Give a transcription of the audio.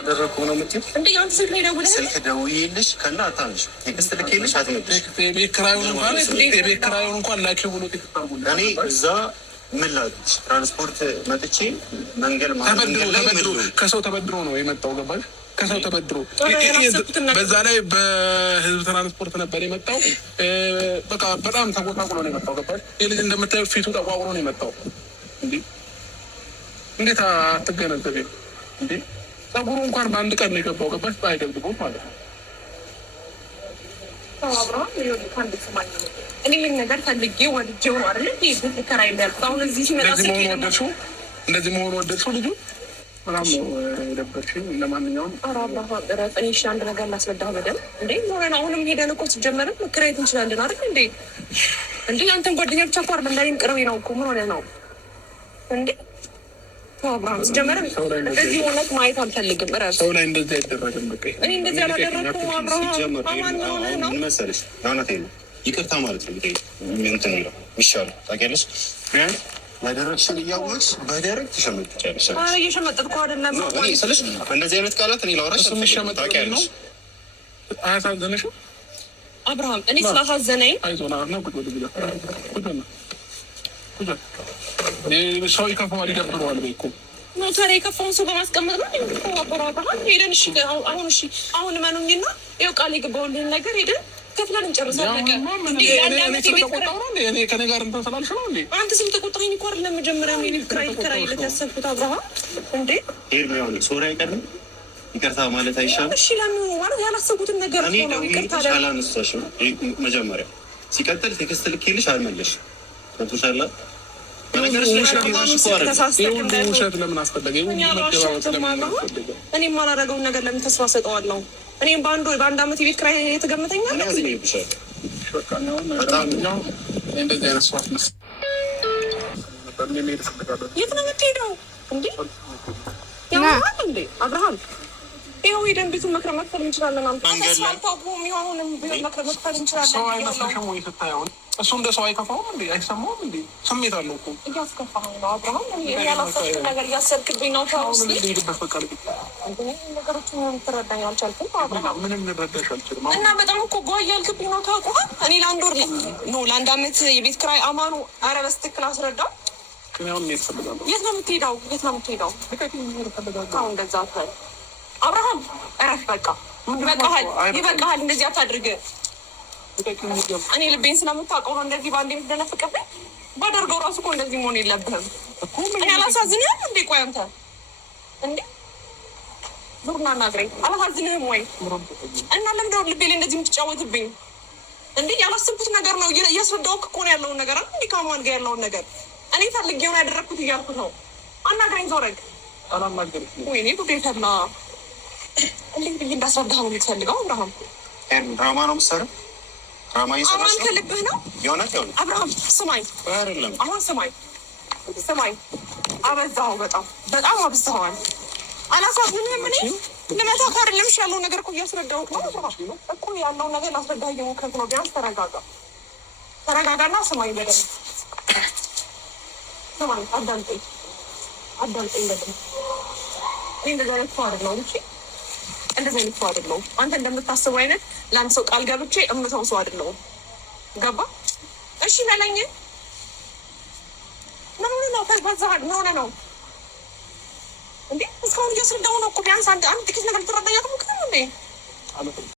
ደረኩ ነው የምትይው እንዴ? አንተ ስልክ ላይ ደውለህ ስልክ ደውዬልሽ ከና አታንሽ ቴክስት ልኬልሽ አትመልሽ። የቤት ኪራዩን እንኳን ላኪው ብሎ እኔ እዛ ምን ላድርግሽ? ትራንስፖርት መጥቼ መንገድ ተበድሮ ከሰው ተበድሮ ነው የመጣው። ገባሽ? ከሰው ተበድሮ በዛ ላይ በህዝብ ትራንስፖርት ነበር የመጣው። በቃ በጣም ተጎሳቁሎ ነው የመጣው። ገባሽ? የልጅ እንደምታየው ፊቱ ተቋቁሮ ነው የመጣው። እንዴት አትገነዘቤም እንዴ? ጸጉሩ እንኳን በአንድ ቀን ነው የገባው። ገባሽ? ባይደብድቦት ማለት ነው። እኔ ምን ነገር ፈልጌ ወድጄው ነው አይደል? ቤት ተከራይ ያልኩት አሁን እዚህ ሲመጣ እንደዚህ መሆኑ ወደድሽው ልጁ በጣም ነው የደበርሽኝ። ለማንኛውም እኔ እሺ አንድ ነገር ላስረዳህ በደንብ እንዴ። ሆነን አሁንም ሄደን እኮ ሲጀመርም መከራየት እንችላለን አይደል እንዴ? እንዴ አንተን ጓደኛ ብቻ እኮ አይደለም ለእኔም ቅርቤ ነው እኮ። ምን ሆነህ ነው እንዴ? አብርሃም ሲጀመርም እንደዚህ ሆነህ ማየት አልፈልግም። እረፍ። ሰው ላይ እንደዚህ አይደረግም። በቃ እኔ እንደዚህ አላደረኩም። አብርሃም አማን ነው ነው መሰለሽ ናናቴ ነው ይቅርታ ማለት ነው። እንትን ነው ይሻላል። ታውቂያለሽ ያደረግሽን እያወቅሽ በደረግ ትሸመጥጫለሽ። እየሸመጠጥኩ አይደለም እኔ ስልሽ እንደዚህ አይነት ቃላት እኔ ላወራሽ ታውቂያለሽ። አያሳዝንሽም አብርሃም? እኔ ስላሳዘነኝ አይዞና ነው ቁጭ ሰው ይከፋዋል፣ ይደብረዋል። በይ እኮ ሞተር የከፋውን ሰው በማስቀመጥ ነው አብርሃም። ሄደን እሺ አሁን እሺ አሁን መኑኝና ይኸው ቃል የገባሁልህን ነገር ሄደን ከፍለን እንጨርሳለን። ከኔ ጋር እንትን ስላልሽ ነው እንዴ? አንተ ስም ተቆጣኝ እኮ አይደለም መጀመሪያ ሜሪ ክራይለት ያሰብኩት አብርሃም። እንዴ ሄርሚያውን ሶሪ አይቀርም ይቅርታ ማለት አይሻልም? እሺ ለምን ማለት ያላሰብኩትን ነገር ነው ይቅርታ አላነሳሽም መጀመሪያ። ሲቀጥል ቴክስት ልኬልሽ አልመለሽ ተቶሻላ ውሸት ለምን አስፈለገ? እኔ የማላደርገውን ነገር ለምን ተስፋ ሰጠዋለሁ? እኔም በአንድ አመት የቤት ኪራይ የተገመተኛል። የት ነው የምትሄደው እንዴ? ያማል እንዴ አብርሃም? ይኸው ሄደን ቤቱን መክረም መክፈል እንችላለን። አልታቡም ይሆንም ቢሆን መክረም መክፈል እንችላለን። ሰው አይመስልሽም ወይ ስታየውን? እሱ እንደ ሰው አይከፋውም እንዴ? አይሰማውም እንዴ? ስሜት አለው እኮ። እያስከፋኸኝ ነው አብርሃም። ያላሰብኩት ነገር እያሰብክብኝ ነው። ነገሮችን ትረዳኝ አልቻልኩም አብርሃም። ምንም ልረዳሽ አልችልም። እና በጣም እኮ ጓ እያልክብኝ ነው ታውቀዋል። እኔ ለአንድ ወር ነው ለአንድ አመት የቤት ኪራይ አማኑ። ኧረ በስትክክል አስረዳው። የት ነው የምትሄደው? የት ነው የምትሄደው? አሁን እንደዛ አትበል አብርሃም። እረፍ በቃ ይበቃሃል። እንደዚህ አታድርግ። እኔ ልቤን ስለምታውቀው ነው እንደዚህ በአንድ የምትደነፍቅብኝ። ባደርገው ራሱ እኮ እንደዚህ መሆን የለብህም። እኔ አላሳዝንህም እንዴ? ቆይ አንተ እንዴ ዙርና ናግረኝ አላሳዝንህም ወይ? እና ለምንድነው ልቤ ላይ እንደዚህ የምትጫወትብኝ እንዴ? ያላሰብኩት ነገር ነው እያስረዳሁህ እኮ ነው ያለውን ነገር እንዴ ከማን ጋር ያለውን ነገር እኔ ፈልጌው ነው ያደረግኩት እያልኩት ነው። አናግረኝ ዞረግ ወይኔ ጉዴ ፈላ። እንዴት ብዬ እንዳስረዳህ ነው የምትፈልገው አብርሃም? ድራማ ነው የምትሰራው? ድራማ እየሰራሽ ነው? ከልብህ ነው የእውነት ነው አብርሃም? ስማኝ አይደለም አሁን ስማኝ አበዛኸው። በጣም አብዝተኸዋል። አላሳዝንህም? እኔ ልመታህ አይደለም ያለውን ነገር እኮ እያስረዳሁህ ነው እኮ ያለውን ነገር ላስረዳህ እየሞከርኩ ነው። ቢያንስ ተረጋጋና ስማኝ በደምብ ስማኝ። አዳምጠኝ በደምብ። እኔ እንደዛ አይነት ሰው አይደለሁም። እሺ እንደዚህ አይነት ሰው አይደለሁም። አንተ እንደምታስበው አይነት ለአንድ ሰው ቃል ገብቼ እምተው ሰው አይደለሁም። ገባ? እሺ በለኝ። ምን ሆነህ ነው? ምን ሆነህ ነው እንዴ? እስካሁን እያስረዳሁ ነው እኮ። ቢያንስ አንድ ጥቂት ነገር ልትረዳኝ አትሞክርም እንዴ?